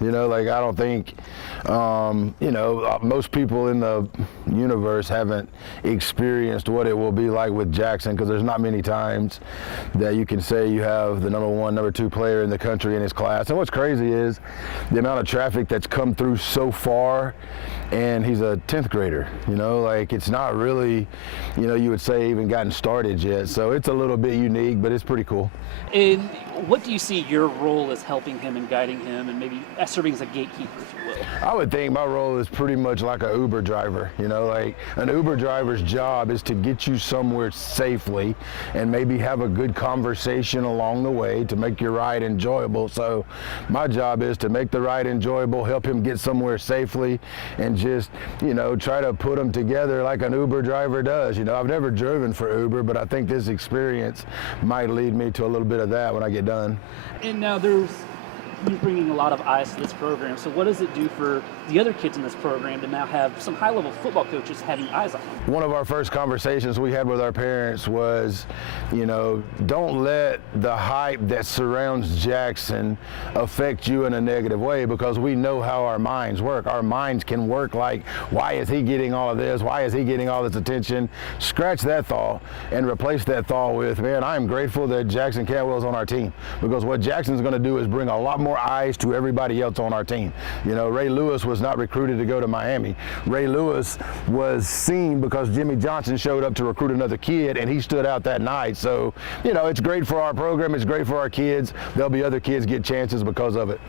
You know, like I don't think, most people in the universe haven't experienced what it will be like with Jackson, because there's not many times that you can say you have the number one, number two player in the country in his class. And what's crazy is the amount of traffic that's come through so far, and he's a 10th grader, like it's not really, you would say even gotten started yet. So it's a little bit unique, but it's pretty cool. And what do you see your role as helping him and guiding him, and maybe as serving as a gatekeeper, if you will? I would think my role is pretty much like an Uber driver. Like an Uber driver's job is to get you somewhere safely and maybe have a good conversation along the way to make your ride enjoyable. So my job is to make the ride enjoyable, help him get somewhere safely, and just, try to put them together like an Uber driver does. I've never driven for Uber, but I think this experience might lead me to a little bit of that when I get done. And now you're bringing a lot of eyes to this program. So what does it do for the other kids in this program to now have some high-level football coaches having eyes on them? One of our first conversations we had with our parents was, don't let the hype that surrounds Jackson affect you in a negative way, because we know how our minds work. Our minds can work like, why is he getting all of this? Why is he getting all this attention? Scratch that thought and replace that thought with, man, I am grateful that Jackson Cantwell is on our team, because what Jackson's going to do is bring a lot more eyes to everybody else on our team. Ray Lewis was not recruited to go to Miami. Ray Lewis was seen because Jimmy Johnson showed up to recruit another kid, and he stood out that night. So, it's great for our program. It's great for our kids. There'll be other kids get chances because of it.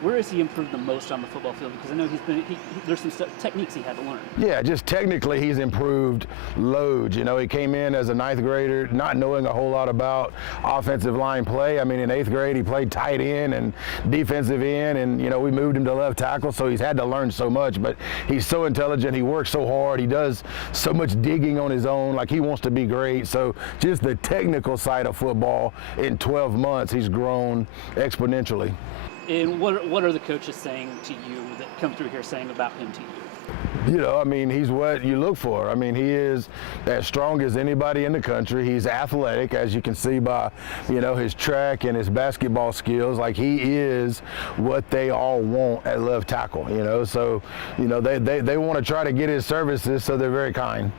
Where has he improved the most on the football field? Because I know there's some techniques he had to learn. Yeah, just technically he's improved loads. He came in as a 9th grader not knowing a whole lot about offensive line play. I mean, in 8th grade he played tight end and defensive end, and we moved him to left tackle, so he's had to learn so much. But he's so intelligent. He works so hard. He does so much digging on his own. Like, he wants to be great. So just the technical side of football, in 12 months he's grown exponentially. And what are the coaches saying to you that come through here saying about him to you? He's what you look for. He is as strong as anybody in the country. He's athletic, as you can see by, his track and his basketball skills. Like, he is what they all want at left tackle, So, they want to try to get his services, so they're very kind.